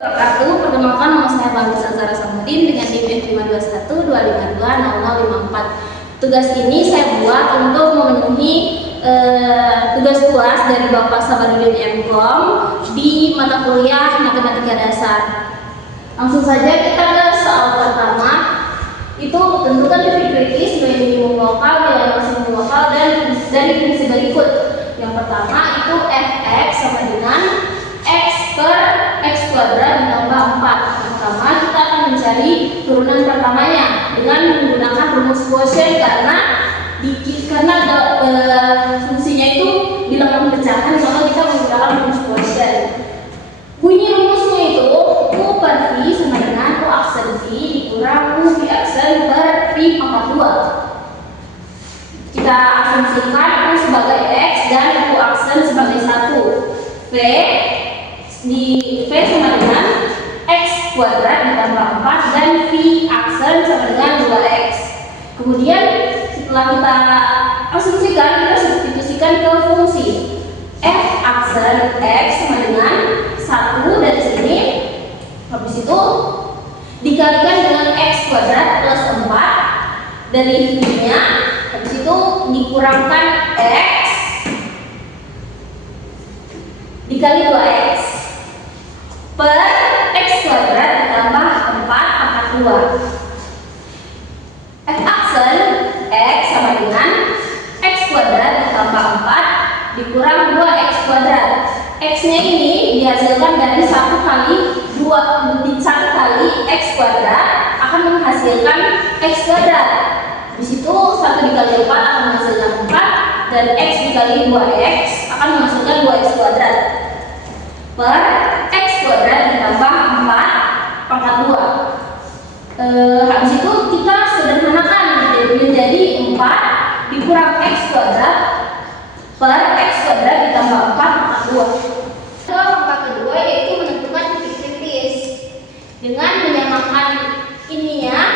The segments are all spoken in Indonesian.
Wabarakatuh. Perkenalkan, nama saya Bangsa Zara Samudin dengan NIM F521-252-0054. Tugas ini saya buat untuk memenuhi tugas kelas dari Bapak Sabarudin M.Com di mata kuliah Matematika Dasar. Langsung saja kita ke soal pertama. Itu tentukan titik kritis nilai minimum lokal, nilai maksimum lokal, dan dari fungsi berikut. Yang pertama itu fx sama dengan x per x kuadrat ditambah 4. Pertama kita akan mencari turunan pertamanya dengan menggunakan rumus quotient karena fungsinya itu bilangan pecahan, maka kita menggunakan rumus quotient. Bunyi rumusnya itu U per V sama dengan U aksen V dikurang U V aksen per V pangkat 2. Kita asumsikan U sebagai X dan U aksen sebagai 1. V sama dengan X kuadrat ditambah 4 dan V aksen sama dengan 2X. Kemudian setelah kita asumsikan, kita substitusikan ke fungsi F aksen X sama dengan 1 dari sini. Habis itu dikalikan dengan X kuadrat plus 4 dari V-nya. Habis itu dikurangkan X dikali 2X per X kuadrat ditambah 4 pangkat 2. F aksen X sama dengan X kuadrat ditambah 4 dikurang 2X kuadrat. X-nya ini dihasilkan dari 1 kali X kuadrat akan menghasilkan X kuadrat. Di situ 1 dikali 4 akan menghasilkan 4 dan X dikali 2X akan menghasilkan 2X kuadrat per X kuadrat ditambah 4 pangkat 2. Habis itu kita sederhanakan menjadi 4 dikurang X kuadrat per X kuadrat ditambah 4 pangkat 2. Langkah kedua yaitu menentukan titik kritis dengan menyamakan ininya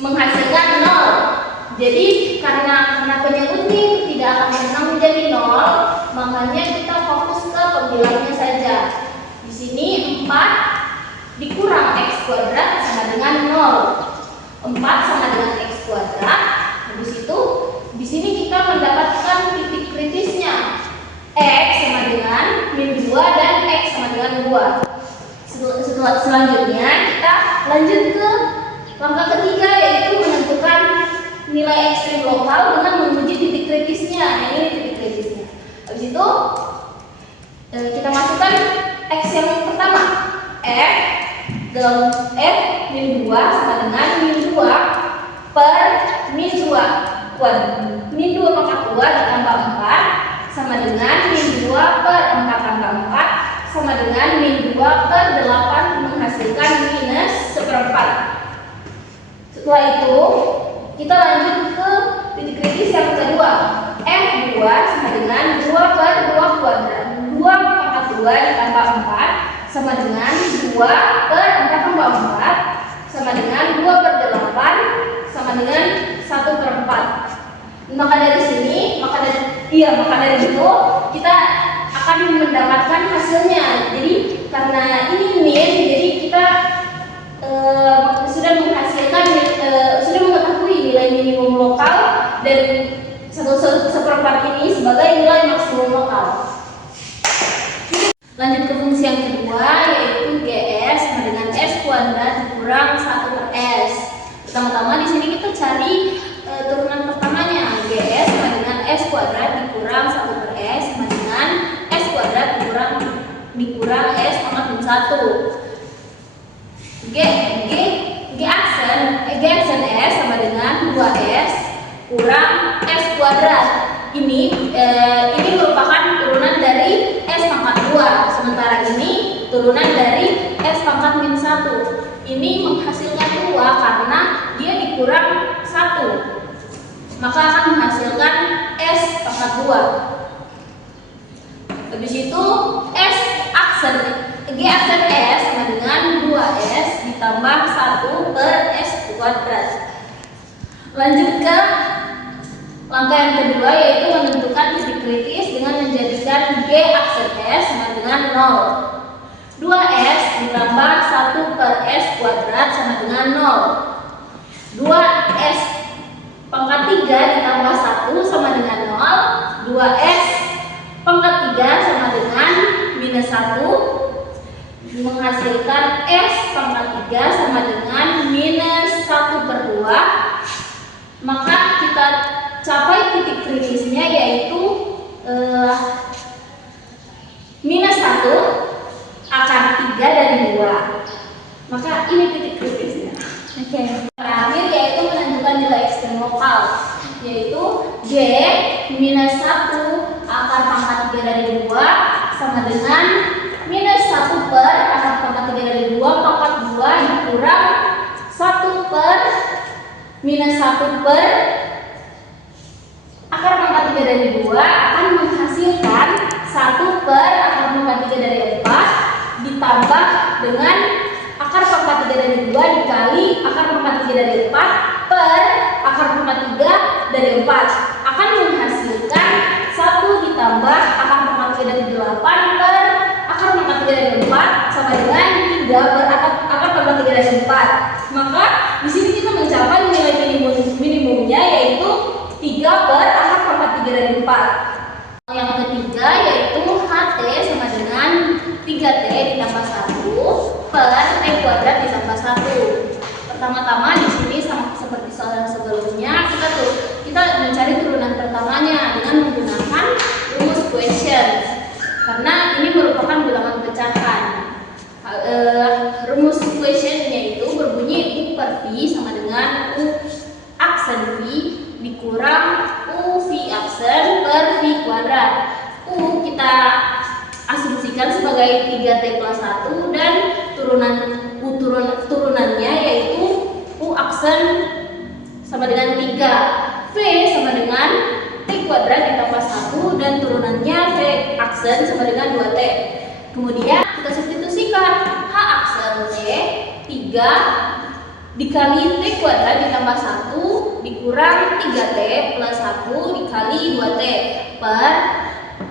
menghasilkan 0. Jadi karena penyebutnya itu tidak akan pernah menjadi 0, makanya kita fokus ke pembilangnya saja. Di sini 4 dikurang X kuadrat sama dengan 0. 4 sama dengan X kuadrat. Habis itu di sini kita mendapatkan titik kritisnya. X sama dengan min 2 dan X sama dengan 2. Selanjutnya kita lanjut ke langkah ketiga yaitu menentukan nilai ekstrim lokal dengan menguji titik kritisnya. Nah, ini titik kritisnya. Habis itu kita masukkan X yang pertama. F dalam F min 2 sama dengan min 2 per min 2 min 2 pangkat 2 ditambah 4 sama dengan min 2 per 4 tambah 4 sama dengan min 2 per 8 menghasilkan minus 1/4. Setelah itu kita lanjut ke titik kritis yang kedua. F2 sama dengan 2 per 2 kuadrat 2 pangkat 2 ditambah 4 sama dengan 2 per 4 tambah 4 sama dengan 2 per 8 sama dengan 1/4. Maka dari sini, maka dari itu kita akan mendapatkan hasilnya. Jadi karena ini min, jadi kita sudah mengetahui nilai minimum lokal dan 1/4 ini sebagai nilai maksimum lokal. Lanjut ke fungsi yang kedua yaitu GS sama dengan S kuadrat dikurang 1 per S. Pertama-tama di sini kita cari turunan pertamanya. GS sama dengan S kuadrat dikurang 1 per S sama dengan S kuadrat dikurang S pangkat min 1. G aksen S sama dengan 2S kurang S kuadrat. Ini merupakan turunan dari S pangkat 2. Sementara ini turunan dari S pangkat min 1. Ini menghasilkan 2 karena dia dikurang 1. Maka akan menghasilkan S pangkat 2. Habis itu G aksen S sama dengan 2S ditambah 1 per S kuadrat. Lanjut ke langkah yang kedua yaitu menentukan titik kritis dengan menjadikan G aksen S sama dengan 0. 2S ditambah 1 per S kuadrat sama dengan 0. 2S pangkat 3 ditambah 1 sama dengan 0. 2S pangkat 3 sama dengan minus 1, menghasilkan S pangkat 3 sama dengan minus 1 per 2. Maka kita capai titik kritisnya yaitu minus 1 akar 3 dari 2. Maka ini titik kritisnya. Terakhir yaitu menentukan nilai ekstrem lokal, yaitu G minus 1 akar pangkat 3 dari 2 sama dengan minus 1 per akar pangkat 3 dari 2 pangkat 2 dikurang 1 per minus 1 per akar pangkat 3 dari 2 akan menghasilkan 1 per akar pangkat 3 dari 4 ditambah dengan akar pangkat 3 dari 2 dikali akar pangkat 3 dari 4 per akar pangkat 3 dari 4 akan menghasilkan 1 ditambah akar pangkat 3 dari 8 per akar pangkat 3 dari 4 sama dengan 3 per akar pangkat 3 dari 4. Maka di sini kita mencapai nilai minimumnya yaitu 3 per akar pangkat 3 dari 4. Yang ketiga yaitu HT sama dengan 3T ditambah 1 per T kuadrat ditambah 1. Pertama-tama di sini sama seperti soal sebelumnya kita mencari turunan pertamanya dengan menggunakan rumus quotient karena ini merupakan bilangan pecahan. Rumus quotient-nya itu berbunyi U per V sama dengan U aksen V dikurang U V aksen per V kuadrat. U kita asumsikan sebagai 3T plus 1 dan turunannya yaitu U aksen sama dengan 3, V sama dengan T kuadrat ditambah 1 dan turunannya V aksen sama dengan 2T. Kemudian kita substitusikan H aksen T 3 dikali T kuadrat ditambah 1 dikurang 3T plus 1 dikali 2T per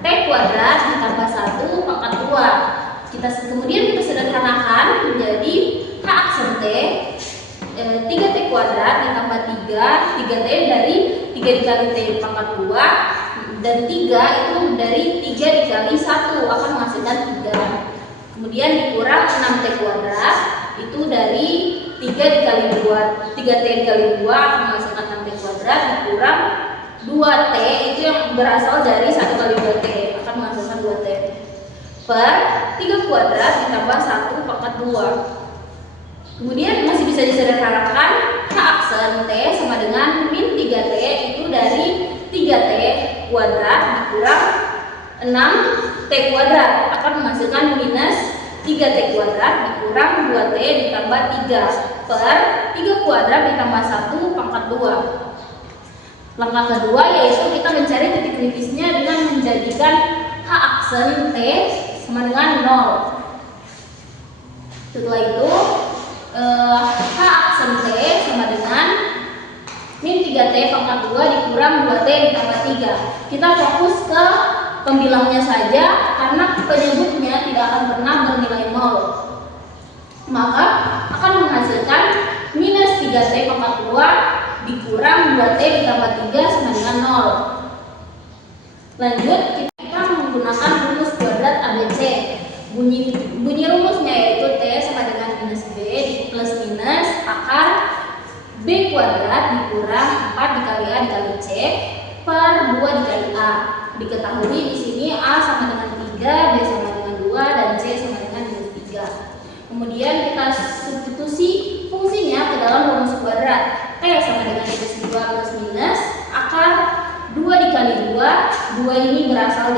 T kuadrat ditambah 1 pangkat 2. Kemudian kita sederhanakan menjadi H aksen T 3T kuadrat ditambah 3T dari 3 dikali T pangkat 2 dan 3 itu dari 3 dikali 1 akan menghasilkan 3. Kemudian dikurang 6T kuadrat itu dari 3 dikali 2 3T dikali 2 akan menghasilkan 6T kuadrat dikurang 2T itu yang berasal dari 1 kali 2T akan menghasilkan 2T per 3 kuadrat ditambah 1 pangkat 2. Kemudian masih bisa disederhanakan H aksen T sama dengan min 3T itu dari 3T kuadrat dikurang 6T kuadrat akan menghasilkan minus 3T kuadrat dikurang 2T ditambah 3 per 3 kuadrat ditambah 1 pangkat 2. Langkah kedua yaitu kita mencari titik kritisnya dengan menjadikan H aksen T sama dengan 0. Setelah itu H aksen T sama dengan min 3T pangkat 2 dikurang 2T ditambah 3. Kita fokus ke pembilangnya saja karena penyebutnya tidak akan pernah bernilai 0. Maka akan menghasilkan minus 3T pangkat 2 dikurang 2T ditambah 3 sama dengan 0. Lanjut kita menggunakan rumus kuadrat ABC. Bunyi rumusnya yaitu T sama dengan minus B plus minus akar B kuadrat dikurang 4 dikali A dikali C per 2 dikali A. Diketahui di sini A sama dengan 3, B sama dengan 2 dan C sama dengan minus 3. Kemudian kita substitusi fungsinya ke dalam rumus kuadrat. T sama dengan minus 2 plus minus akar 2 dikali 2. 2 ini berasal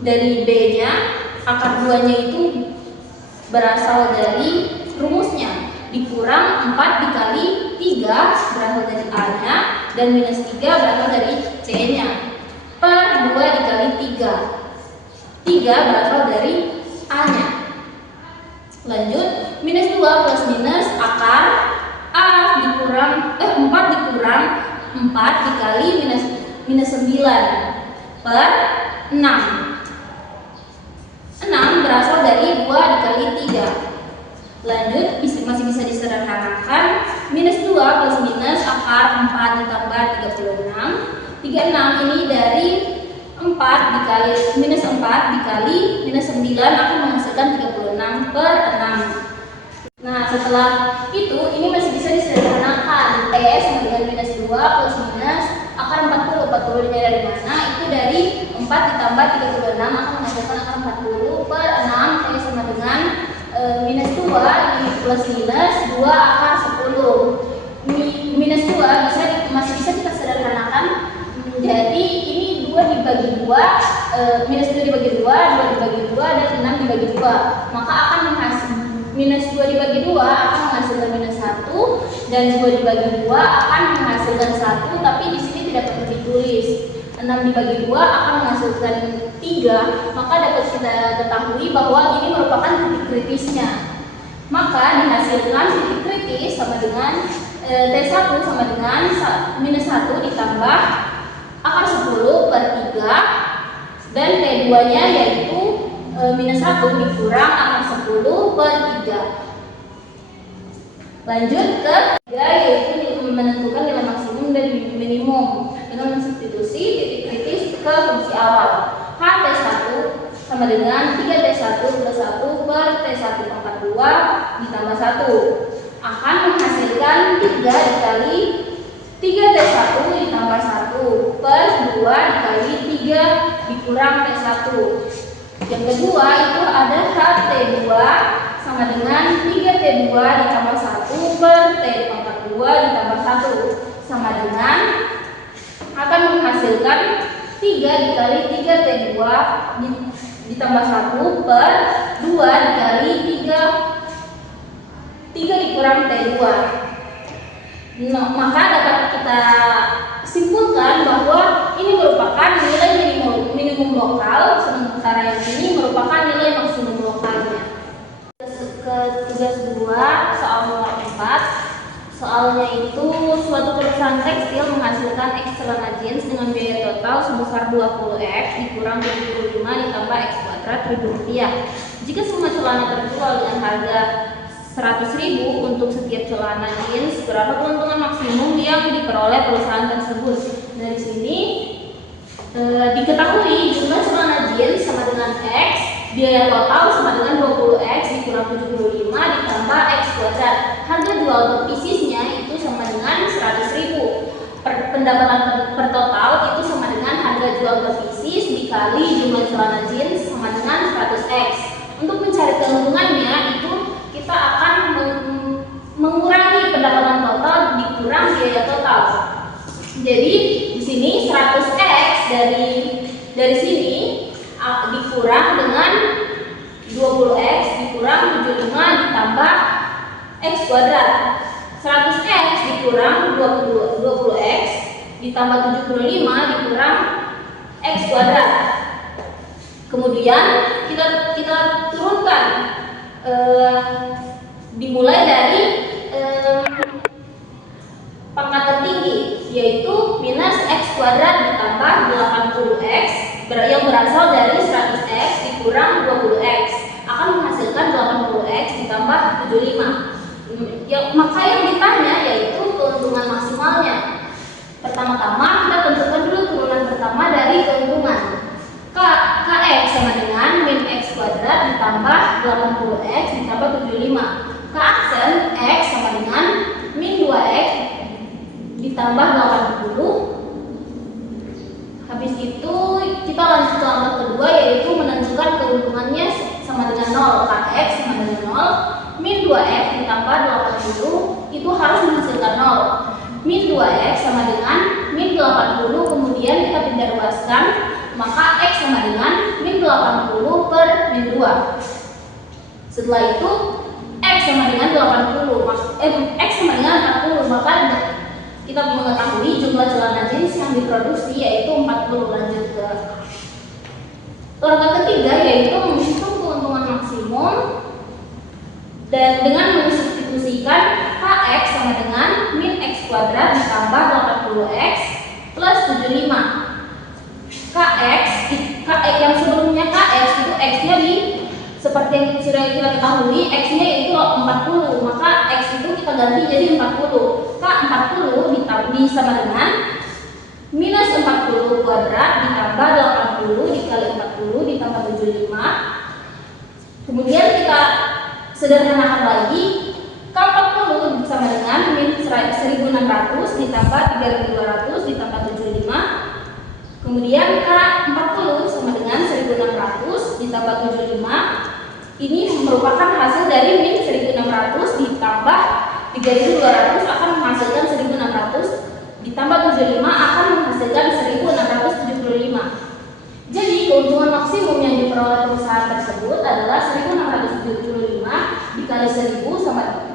dari B-nya. Akar 2-nya itu berasal dari rumusnya dikurang 4 dikali 3 berasal dari A-nya dan minus 3 berasal dari C-nya per 2 dikali 3 berasal dari A-nya. Lanjut minus 2 plus minus akar A dikurang 4 dikurang 4 dikali minus 9 per 6 berasal dari 2 dikali 3 6 ini dari 4 dikali minus 4 dikali minus 9 akan menghasilkan 36 per 6. Nah, setelah itu ini masih bisa disederhanakan. T sama dengan minus 2 plus minus akar 40. 40 nya dari mana? Itu dari 4 ditambah 36 akan menghasilkan akar 40 per 6. T sama dengan minus 2 plus minus 2 akar 10. Minus 2 masih bisa kita sederhanakan. Jadi ini 2 dibagi 2, minus 2 dibagi 2, 2 dibagi 2, dan 6 dibagi 2. Maka akan menghasilkan minus 2 dibagi 2 akan menghasilkan minus 1, dan 2 dibagi 2 akan menghasilkan 1, tapi di sini tidak perlu ditulis. 6 dibagi 2 akan menghasilkan 3, maka dapat kita ketahui bahwa ini merupakan titik kritisnya. Maka dihasilkan titik kritis sama dengan T1 sama dengan minus 1 ditambah akar 10 per 3, dan T2 nya yaitu minus 1 dikurang akar 10 per 3. Lanjut ke 3, yaitu menentukan nilai maksimum dan minimum dengan substitusi titik kritis ke fungsi awal. H T1 sama dengan 3T1 plus 1 per T1 pangkat 2 ditambah 1 akan menghasilkan 3 dikali 3T1 ditambah 1 per 2 dikali 3 dikurang T1. Yang kedua itu ada HT2 sama dengan 3T2 ditambah 1 per T pangkat 2 ditambah 1 sama dengan akan menghasilkan 3 dikali 3T2 ditambah 1 per 2 dikali 3 dikurang T2. Nah, maka dapat kita simpulkan bahwa ini merupakan nilai minimum lokal, sementara yang ini merupakan nilai maksimum lokalnya. Ke tugas 2, soal nomor 4. Soalnya itu suatu perusahaan tekstil menghasilkan X celana jeans dengan biaya total sebesar 20X dikurang 75 ditambah X kuadrat Rp1.000. Jika semua celana terjual dengan harga 100.000 untuk setiap celana jeans, berapa keuntungan maksimum yang diperoleh perusahaan tersebut? Dari sini diketahui jumlah celana jeans sama dengan X, biaya total sama dengan 20X dikurang 75 ditambah X kuadrat. Harga jual per piecesnya itu sama dengan 100.000. Pendapatan per total itu sama dengan harga jual per pieces dikali jumlah celana jeans sama dengan 100X. Untuk mencari keuntungannya itu kita akan mengurangi pendapatan total dikurang biaya total. Jadi di sini 100X dari sini dikurang dengan 20X dikurang 75 ditambah X kuadrat. 100X dikurang 20X ditambah 75 dikurang X kuadrat. Kemudian kita turunkan, dimulai dari pangkat tertinggi, yaitu minus X kuadrat ditambah 80X yang berasal dari 100X dikurang 20X akan menghasilkan 80X ditambah 75. Maka yang ditanya yaitu keuntungan maksimalnya. Pertama-tama kita tentukan dulu turunan pertama dari keuntungan. Kx sama dengan min X kuadrat ditambah 80X ditambah 75. Keaksen X sama dengan min 2X ditambah 80. Habis itu kita lanjut ke langkah kedua, yaitu menentukan keuntungannya sama dengan 0. Kx sama dengan 0, min 2X ditambah 80 itu harus menghasilkan 0. Min 2X sama dengan min 80, kemudian kita pindah ruaskan, maka X sama dengan min 80 per min 2. Setelah itu X sama dengan 80, X sama dengan 40, maka kita mengetahui jumlah celana jeans yang diproduksi yaitu 40. Lanjut ke langkah ketiga, yaitu menghitung keuntungan maksimum dan dengan mensubstitusikan Kx sama dengan min X kuadrat ditambah 80X plus 75. Kx yang sebelumnya Kx itu X-nya seperti yang sudah kita ketahui, X-nya itu 40, maka X itu kita ganti jadi 40. K40 sama dengan minus 40 kuadrat ditambah 80 dikali 40 ditambah 75. Kemudian kita sederhanakan lagi, K40 sama dengan min 1600 ditambah 3200 ditambah 75. Kemudian K40 sama dengan 1600 ditambah 75. Ini merupakan hasil dari min 1600 ditambah 3200 akan menghasilkan 1600 ditambah 75 akan menghasilkan 1675. Jadi keuntungan maksimum yang diperoleh perusahaan tersebut adalah 1675 dikali 1000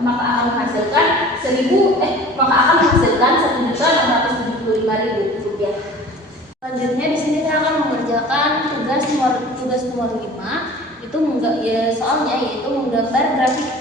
maka akan menghasilkan 1.675.000 rupiah. Selanjutnya di sini saya akan mengerjakan tugas nomor 5 soalnya yaitu menggambar grafik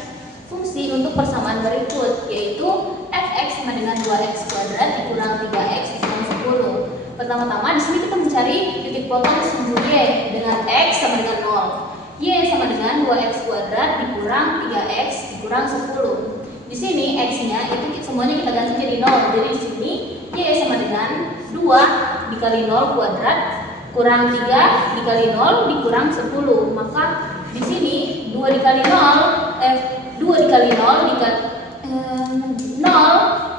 fungsi untuk persamaan berikut, yaitu fx sama dengan 2x kuadrat dikurang 3x dikurang 10. Pertama-tama di sini kita mencari titik potong sumbu y dengan x sama dengan 0. Y sama dengan 2x kuadrat dikurang 3x dikurang 10. Di sini x-nya itu semuanya kita ganti jadi 0. Jadi di sini y sama dengan 2 dikali 0 kuadrat kurang 3 dikali 0 dikurang 10. Maka di sini 2 dikali 0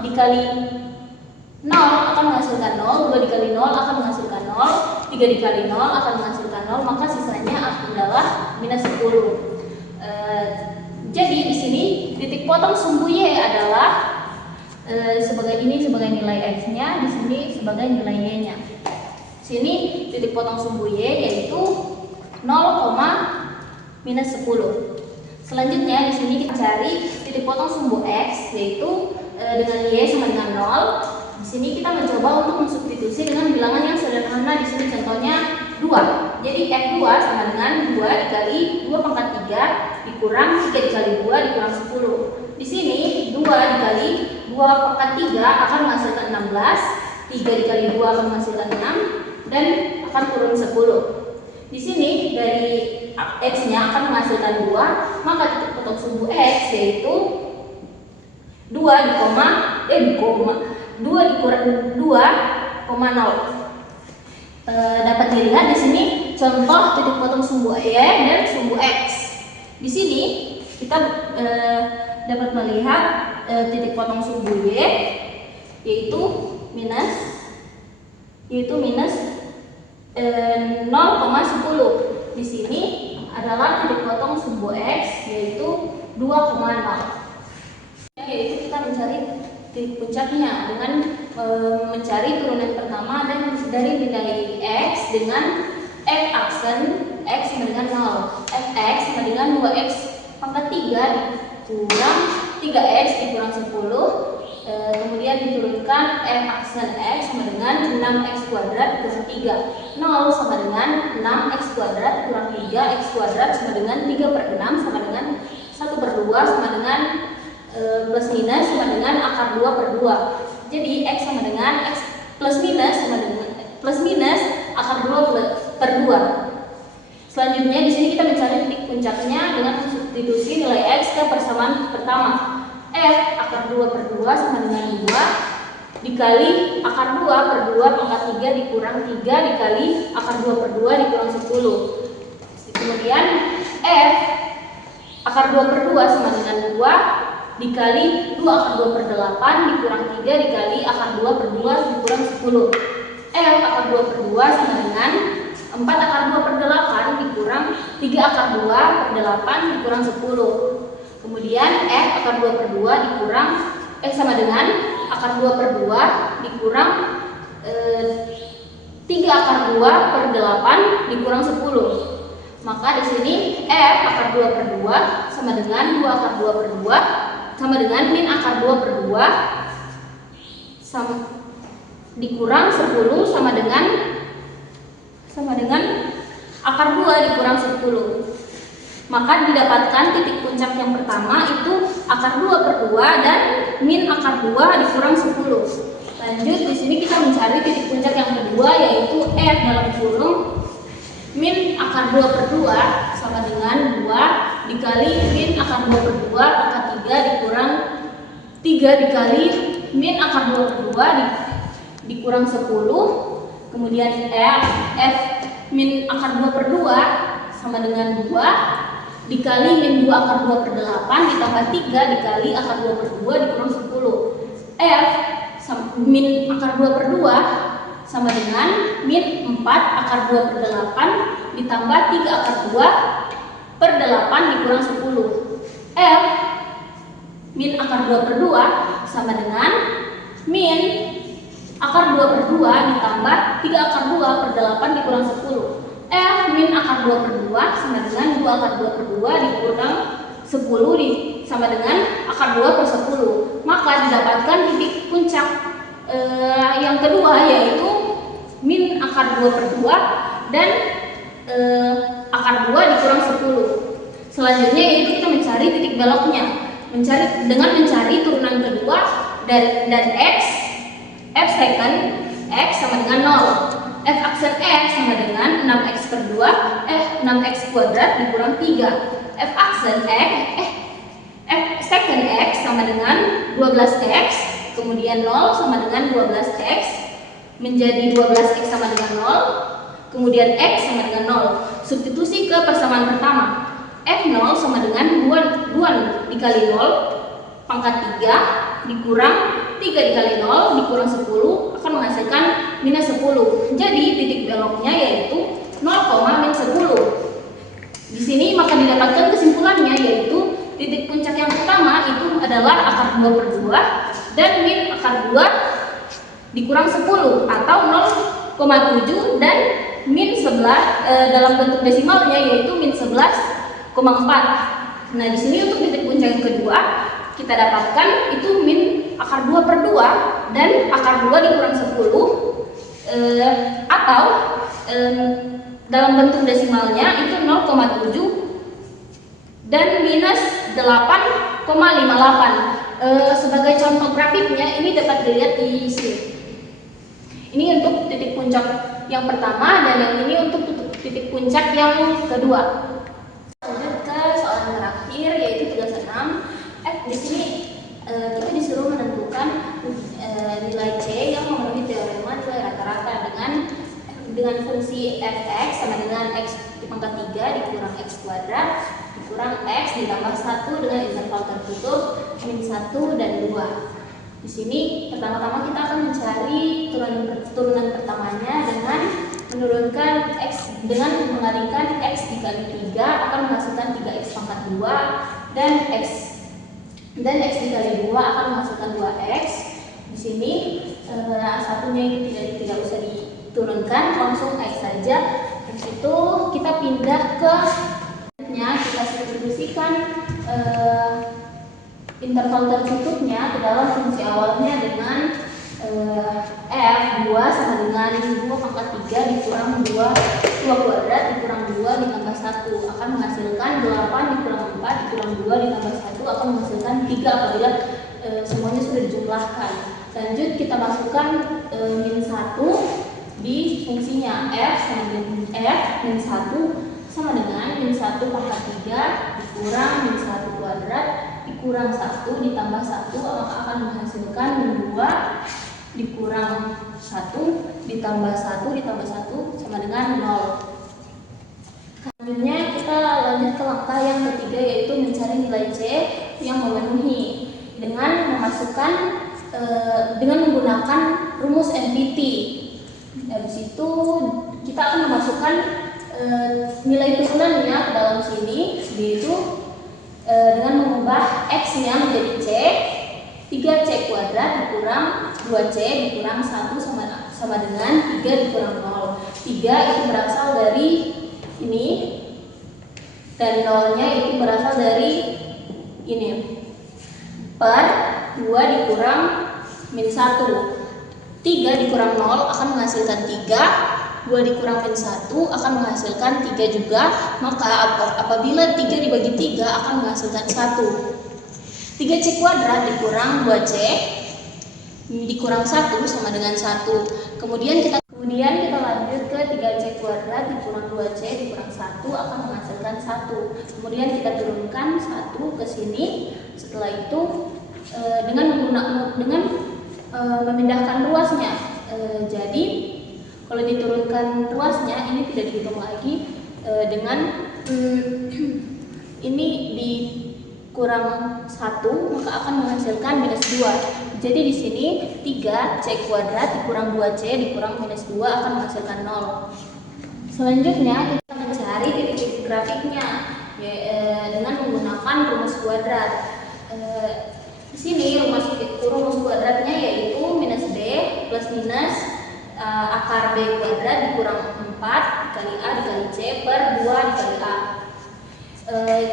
dikali 0 akan menghasilkan 0, 2 dikali 0 akan menghasilkan 0, 3 dikali 0 akan menghasilkan 0, maka sisanya adalah minus 10. Jadi di sini titik potong sumbu y adalah sebagai nilai x-nya, di sini sebagai nilai y-nya. Sini titik potong sumbu y yaitu 0, minus 10. Selanjutnya di sini kita cari titik potong sumbu x yaitu dengan y sama dengan 0. Di sini kita mencoba untuk mensubstitusi dengan bilangan yang sederhana. Di sini contohnya 2. Jadi f2 sama dengan 2 dikali 2 pangkat 3 dikurang 3 dikali 2 dikurang 10. Di sini 2 dikali 2 pangkat 3 akan menghasilkan 16, 3 dikali 2 akan menghasilkan 6 dan akan turun 10. Di sini dari x-nya akan menghasilkan 2, maka titik potong sumbu x yaitu 2 dikurang 2,0. Dapat dilihat di sini contoh titik potong sumbu y dan sumbu x. Di sini kita dapat melihat titik potong sumbu y yaitu minus 0,10. Di sini adalah titik potong sumbu x yaitu 2,0. Yaitu kita mencari titik puncaknya dengan mencari turunan pertama dan dari nilai x dengan f aksen x sama dengan 0. Fx sama dengan 2x pangkat 3 dikurang 3x dikurang 10. Kemudian diturunkan f aksen x sama dengan 6x kuadrat dikurang 3. 0 sama dengan 6x kuadrat dikurang 3x kuadrat sama dengan 3/6 sama dengan 1/2 sama dengan plus minus sama dengan akar 2/2. Jadi x sama dengan x plus minus sama dengan plus minus akar 2/2. Selanjutnya di sini kita mencari titik puncaknya dengan substitusi nilai x ke persamaan pertama. F akar 2/2 sama dengan 2 dikali akar 2/2 pangkat 3 dikurang 3 dikali akar 2/2 dikurang 10. Kemudian F akar 2/2 sama dengan 2 dikali 2 akar 2/8 dikurang 3 dikali akar 2/2 dikurang 10. F akar 2/2 sama dengan 4 akar 2/8 dikurang 3 akar 2/8 dikurang 10. Kemudian F akar 2/2 dikurang sama dengan akar 2/2 dikurang 3 akar 2/8 dikurang 10. Maka di sini F akar 2/2 sama dengan 2 akar 2/2 sama dengan min akar 2/2 sama dikurang 10 sama dengan akar 2 dikurang 10. Maka didapatkan titik puncak yang pertama itu akar 2/2 dan min akar 2 dikurang 10. Lanjut di sini kita mencari titik puncak yang kedua yaitu F dalam kurung min akar 2/2 sama dengan 2 dikali min akar 2/2 pangkat 3 dikurang 3 dikali min akar 2/2 dikurang 10, kemudian F min akar 2 per 2 sama dengan 2 dikali min 2 akar 2 per 8 ditambah 3 dikali akar 2 per 2 dikurang 10. F min akar 2 per 2 sama dengan min 4 akar 2 per 8 ditambah 3 akar 2 per 8 dikurang 10. F min akar 2 per 2 sama dengan min akar 2 per 2 ditambah 3 akar 2 per 8 dikurang 10. F min akar 2 per 2 sama dengan 2 akar 2 per 2 dikurang 10 sama dengan akar 2 per 10. Maka didapatkan titik puncak yang kedua, yaitu min akar 2 per 2 dan akar 2 dikurang 10. Selanjutnya yaitu kita mencari titik beloknya. Dengan mencari turunan kedua dari X, F second X sama dengan 0. F aksen X sama dengan 6X per 2, 6X kuadrat dikurang 3. F aksen F second X sama dengan 12X, kemudian 0 sama dengan 12X, menjadi 12X sama dengan 0, kemudian X sama dengan 0. Substitusi ke persamaan pertama. F0 sama dengan 2 dikali 0 pangkat 3 dikurang 3 dikali 0 dikurang 10 akan menghasilkan minus 10. Jadi titik beloknya yaitu 0, min 10. Di sini maka didapatkan kesimpulannya yaitu titik puncak yang pertama itu adalah akar 2 per 2 dan min akar 2 dikurang 10 atau 0,7 dan min 11 dalam bentuk desimalnya yaitu min 11,4. Nah, di sini untuk titik puncak yang kedua kita dapatkan itu min akar 2 per 2 dan akar 2 dikurang 10 atau dalam bentuk desimalnya itu 0,7 dan minus 8,58. Sebagai contoh grafiknya ini dapat dilihat di sini. Ini untuk titik puncak yang pertama dan yang ini untuk titik puncak yang kedua. Lanjut ke soal terakhir yaitu tugas 6. Di sini kita disuruh menentukan nilai C yang memenuhi teorema nilai rata-rata dengan fungsi fx sama dengan x di pangkat 3 dikurang x kuadrat dikurang x ditambah 1 dengan interval tertutup min 1 dan 2. Di sini pertama-tama kita akan mencari turunan pertamanya dengan menurunkan x dengan mengalihkan x dikali 3 akan menghasilkan 3x pangkat 2 dan x dikali 2 akan menghasilkan 2x. Di sini satunya itu tidak usah diturunkan, langsung x saja. X itu kita pindah ke kita substitusikan interval tertutupnya ke dalam fungsi awalnya dengan f 2 sama dengan 2 pangkat 3 dikurang 2 kuadrat dikurang 2 ditambah 1 akan menghasilkan 8 dikurang 4 dikurang 2 ditambah 1 akan menghasilkan 3 apabila semuanya sudah dijumlahkan. Lanjut kita masukkan min 1 di fungsinya f sama dengan f min 1 sama dengan min 1 pangkat 3 dikurang min 1 kuadrat dikurang 1 ditambah 1 maka akan menghasilkan min 2 dikurang 1 ditambah 1 ditambah 1 sama dengan 0. Selanjutnya kita lanjut ke langkah yang ketiga yaitu mencari nilai C yang memenuhi dengan memasukkan dengan menggunakan rumus NPT. Dari situ kita akan memasukkan nilai turunannya ke dalam sini yaitu dengan mengubah x-nya menjadi C 3C kuadrat dikurang 2C dikurang 1 sama dengan 3 dikurang 0. 3 itu berasal dari ini dan 0-nya itu berasal dari ini per 2 dikurang min 1. 3 dikurang 0 akan menghasilkan 3, 2 dikurang min 1 akan menghasilkan 3 juga, maka apabila 3 dibagi 3 akan menghasilkan 1. 3C kuadrat dikurang 2C dikurang 1 sama dengan 1. Kemudian kita lanjut ke 3C kuadrat dikurang 2C dikurang 1 akan menghasilkan 1. Kemudian kita turunkan 1 ke sini. Setelah itu dengan memindahkan ruasnya Jadi kalau diturunkan ruasnya ini tidak dihitung lagi dengan ini dikurang 1 maka akan menghasilkan -2. Jadi di sini 3C kuadrat dikurang 2C dikurang -2 akan menghasilkan 0. Selanjutnya kita mencari titik-titik grafiknya dengan menggunakan rumus kuadrat. Di sini rumus kuadratnya yaitu -B plus minus akar B kuadrat dikurang 4 dikali A dikali C per 2 dikali A.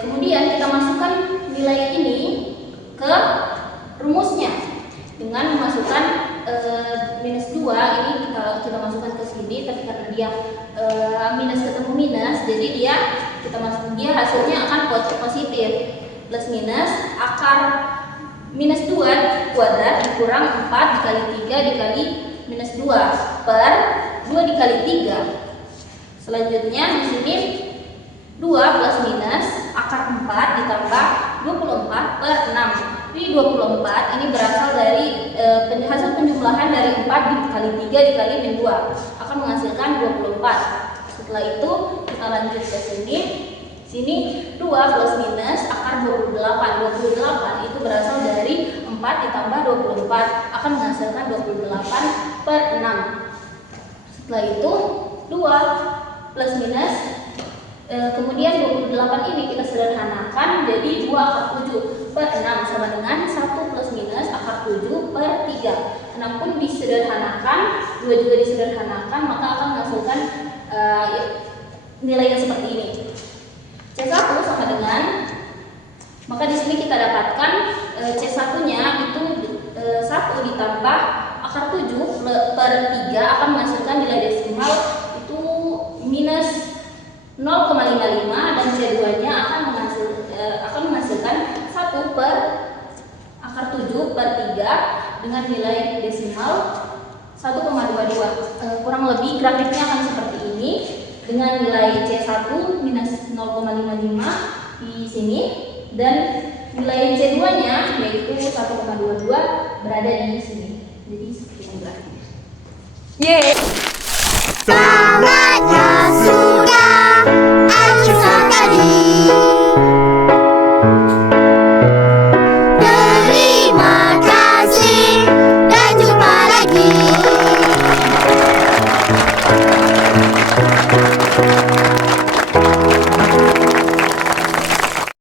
Kemudian kita masukkan nilai ini ke rumusnya dengan memasukkan -2 ini kita masukkan ke sini, tapi karena dia minus ketemu minus, jadi dia hasilnya akan positif. Plus minus akar -2 kuadrat dikurang 4 dikali 3 dikali -2 per 2 dikali 3. Selanjutnya di sini 2 plus minus akar 4 ditambah 24 per 6. Ini 24 ini berasal dari hasil penjumlahan dari 4 dikali 3 dikali -2 akan menghasilkan 24. Setelah itu kita lanjut ke sini. Sini 2 plus minus akar 28. 28 itu berasal dari 4 ditambah 24 akan menghasilkan 28 per 6. Setelah itu 2 plus minus kemudian 28 ini kita sederhanakan jadi 2 akar 7 per 6 sama dengan 1 plus minus akar 7 per 3. 6 pun disederhanakan, 2 juga disederhanakan, maka akan menghasilkan nilai yang seperti ini. C1 sama dengan, maka di sini kita dapatkan C1-nya itu 1 ditambah akar 7 per 3 akan menghasilkan nilai desimal itu minus 0,55 dan C2-nya akan menghasilkan 1 per akar 7 per 3 dengan nilai desimal 1,22. Kurang lebih grafiknya akan seperti ini dengan nilai C1 minus 0,55 di sini dan nilai C2-nya yaitu 1,22 berada di sini. Jadi seperti ini grafiknya. Yeay.